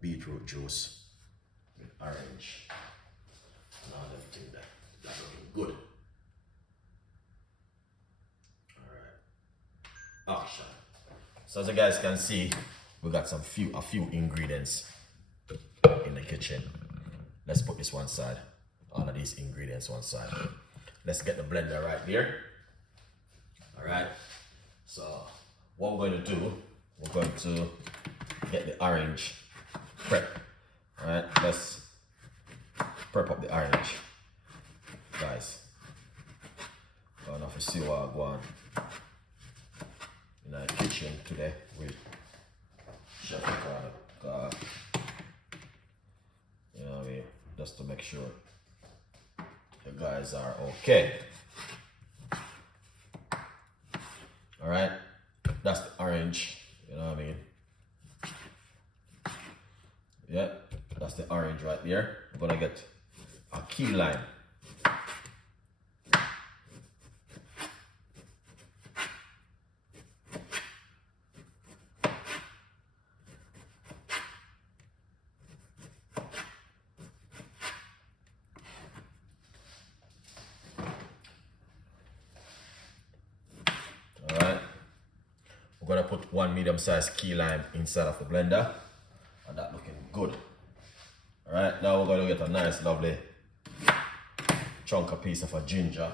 beetroot juice with orange and all everything there. That's looking good. Alright. Action. So as you guys can see, we got a few ingredients in the kitchen. Let's put this one side. All of these ingredients one side. Let's get the blender right there. Alright. So what we're going to do, we're going to get the orange prep. Alright, let's prep up the orange. Guys, I don't know if you see what I go on in the kitchen today with Chef Ricardo. You know what I mean? Just to make sure you guys are okay. Alright, that's the orange, you know what I mean? Yeah, that's the orange right there. We're gonna get a key lime. We're gonna put one medium-sized key lime inside of the blender, and that looking good. All right, now we're gonna get a nice, lovely chunk of piece of a ginger,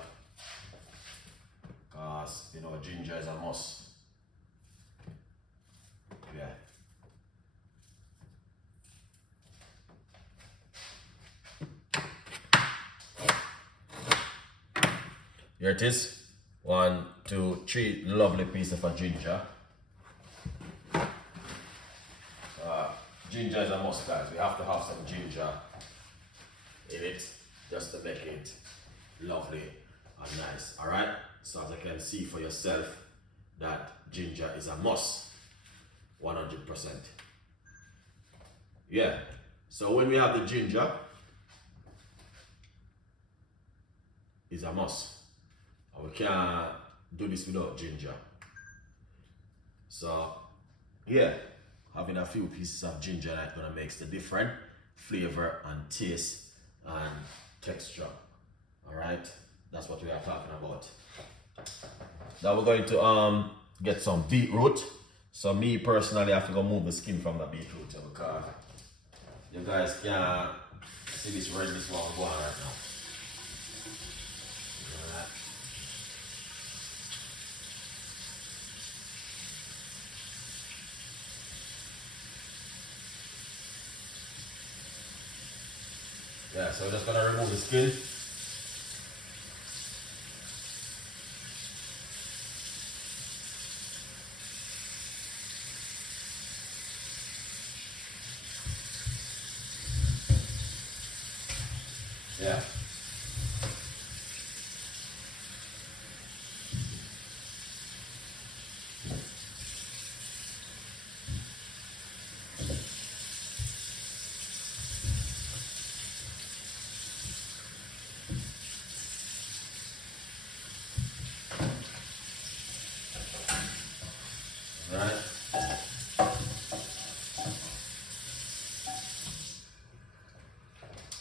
cause you know ginger is a must. Yeah. Here it is. 1, 2, 3 lovely piece of a ginger. Ginger is a must, guys. We have to have some ginger in it just to make it lovely and nice. Alright? So as you can see for yourself, that ginger is a must. 100%. Yeah. So when we have the ginger, it's a must. And we can't do this without ginger. So yeah, having a few pieces of ginger is gonna make the different flavor and taste and texture. Alright, that's what we are talking about. Now we're going to get some beetroot. So me personally, I have to go move the skin from the beetroot because you guys can see this redness one going on right now. Alright. Yeah, so we're just gonna remove the skin. Yeah. Right.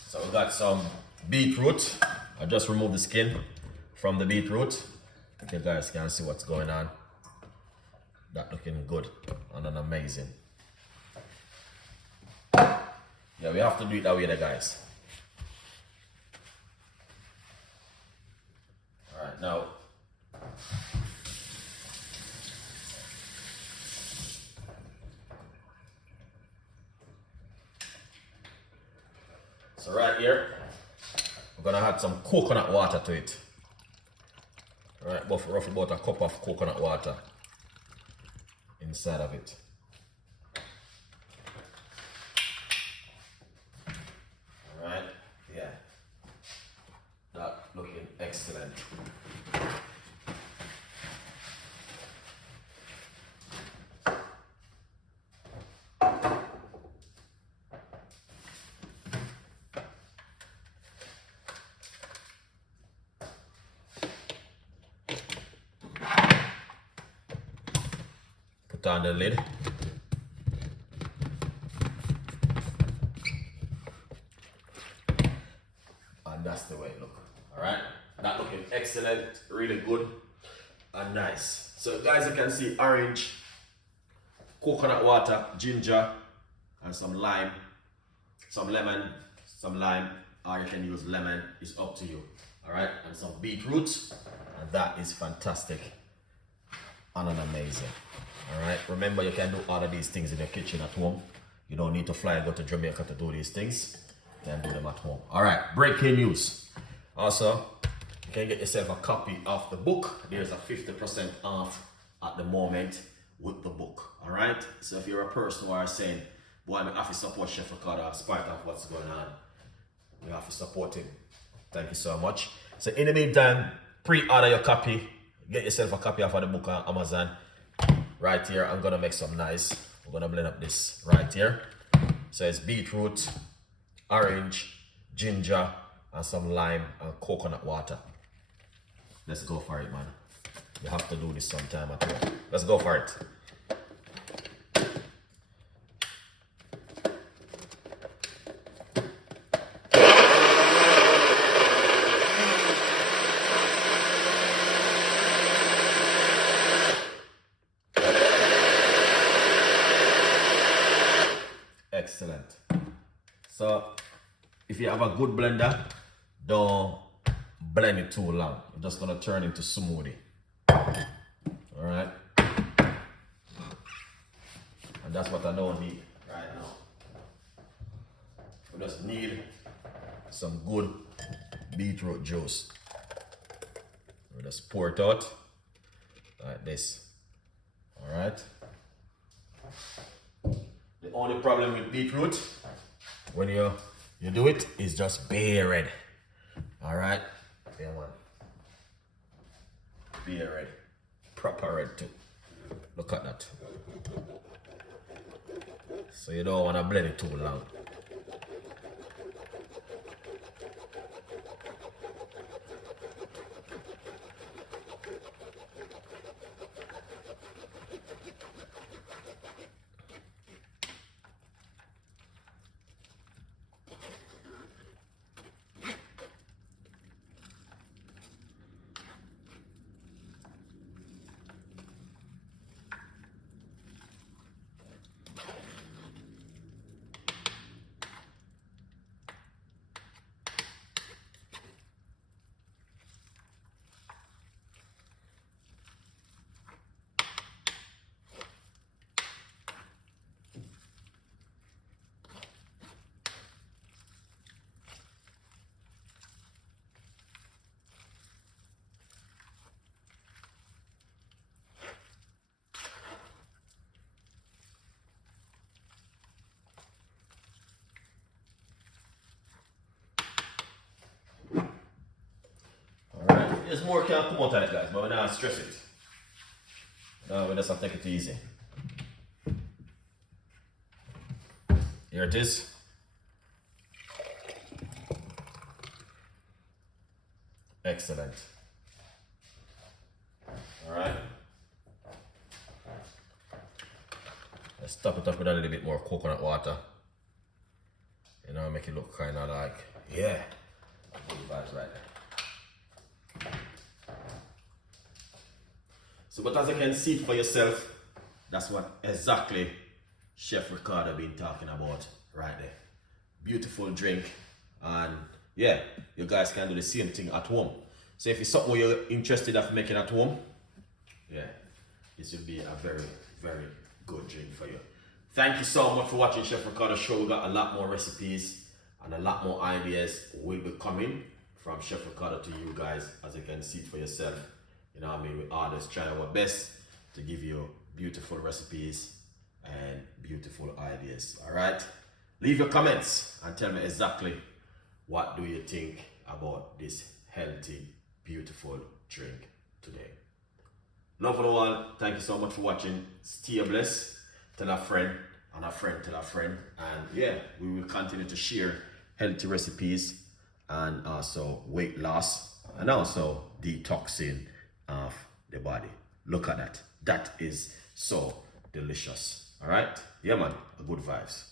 So we got some beetroot. I just removed the skin from the beetroot. You guys can see what's going on. That looking good and an amazing. Yeah, we have to do it that way there, guys. Alright, now so right here, we're gonna add some coconut water to it. Alright, roughly about a cup of coconut water inside of it. Alright, yeah. That looking excellent. Put on the lid. that's the way it look. All right, that looking excellent, really good and nice. So guys, you can see orange, coconut water, ginger, and some lime, some lemon, some lime, or you can use lemon, it's up to you. All right, and some beetroot, and that is fantastic and amazing. All right, remember you can do all of these things in your kitchen at home. You don't need to fly and go to Jamaica to do these things. You can do them at home. All right, breaking news. Also, you can get yourself a copy of the book. There's a 50% off at the moment with the book. All right, so if you're a person who are saying, boy, I have to support Chef Ricardo in spite of what's going on, you have to support him. Thank you so much. So in the meantime, pre-order your copy. Get yourself a copy of the book on Amazon. Right here, I'm gonna make some nice. We're gonna blend up this right here. So it's beetroot, orange, ginger, and some lime and coconut water. Let's go for it, man. You have to do this sometime at home. Let's go for it. Excellent. So if you have a good blender, don't blend it too long. You're just gonna turn into smoothie. All right. And that's what I don't need right now. We just need some good beetroot juice. We just pour it out like this. All right. The only problem with beetroot, when you do it, is just bare red. All right, yeah, man. Bare red, proper red too. Look at that. So you don't want to blend it too long. There's more can come out of it, guys, but we're not stress it. No, we just have to take it easy. Here it is. Excellent. All right. Let's top it up with a little bit more coconut water. You know, make it look kind of like, yeah, good vibes right there. So, but as you can see for yourself, that's what exactly Chef Ricardo been talking about right there. Beautiful drink, and yeah, you guys can do the same thing at home. So if it's something you're interested in making at home, yeah, this will be a very, very good drink for you. Thank you so much for watching Chef Ricardo show. We got a lot more recipes and a lot more ideas will be coming from Chef Ricardo to you guys, as you can see it for yourself. You know what I mean? We always try our best to give you beautiful recipes and beautiful ideas. All right? Leave your comments and tell me exactly what do you think about this healthy, beautiful drink today. Love you all. Thank you so much for watching. Stay blessed. Tell a friend and a friend tell a friend. And yeah, we will continue to share healthy recipes and also weight loss and also detoxing of the body. Look at that. That is so delicious. All right? Yeah, man. Good vibes.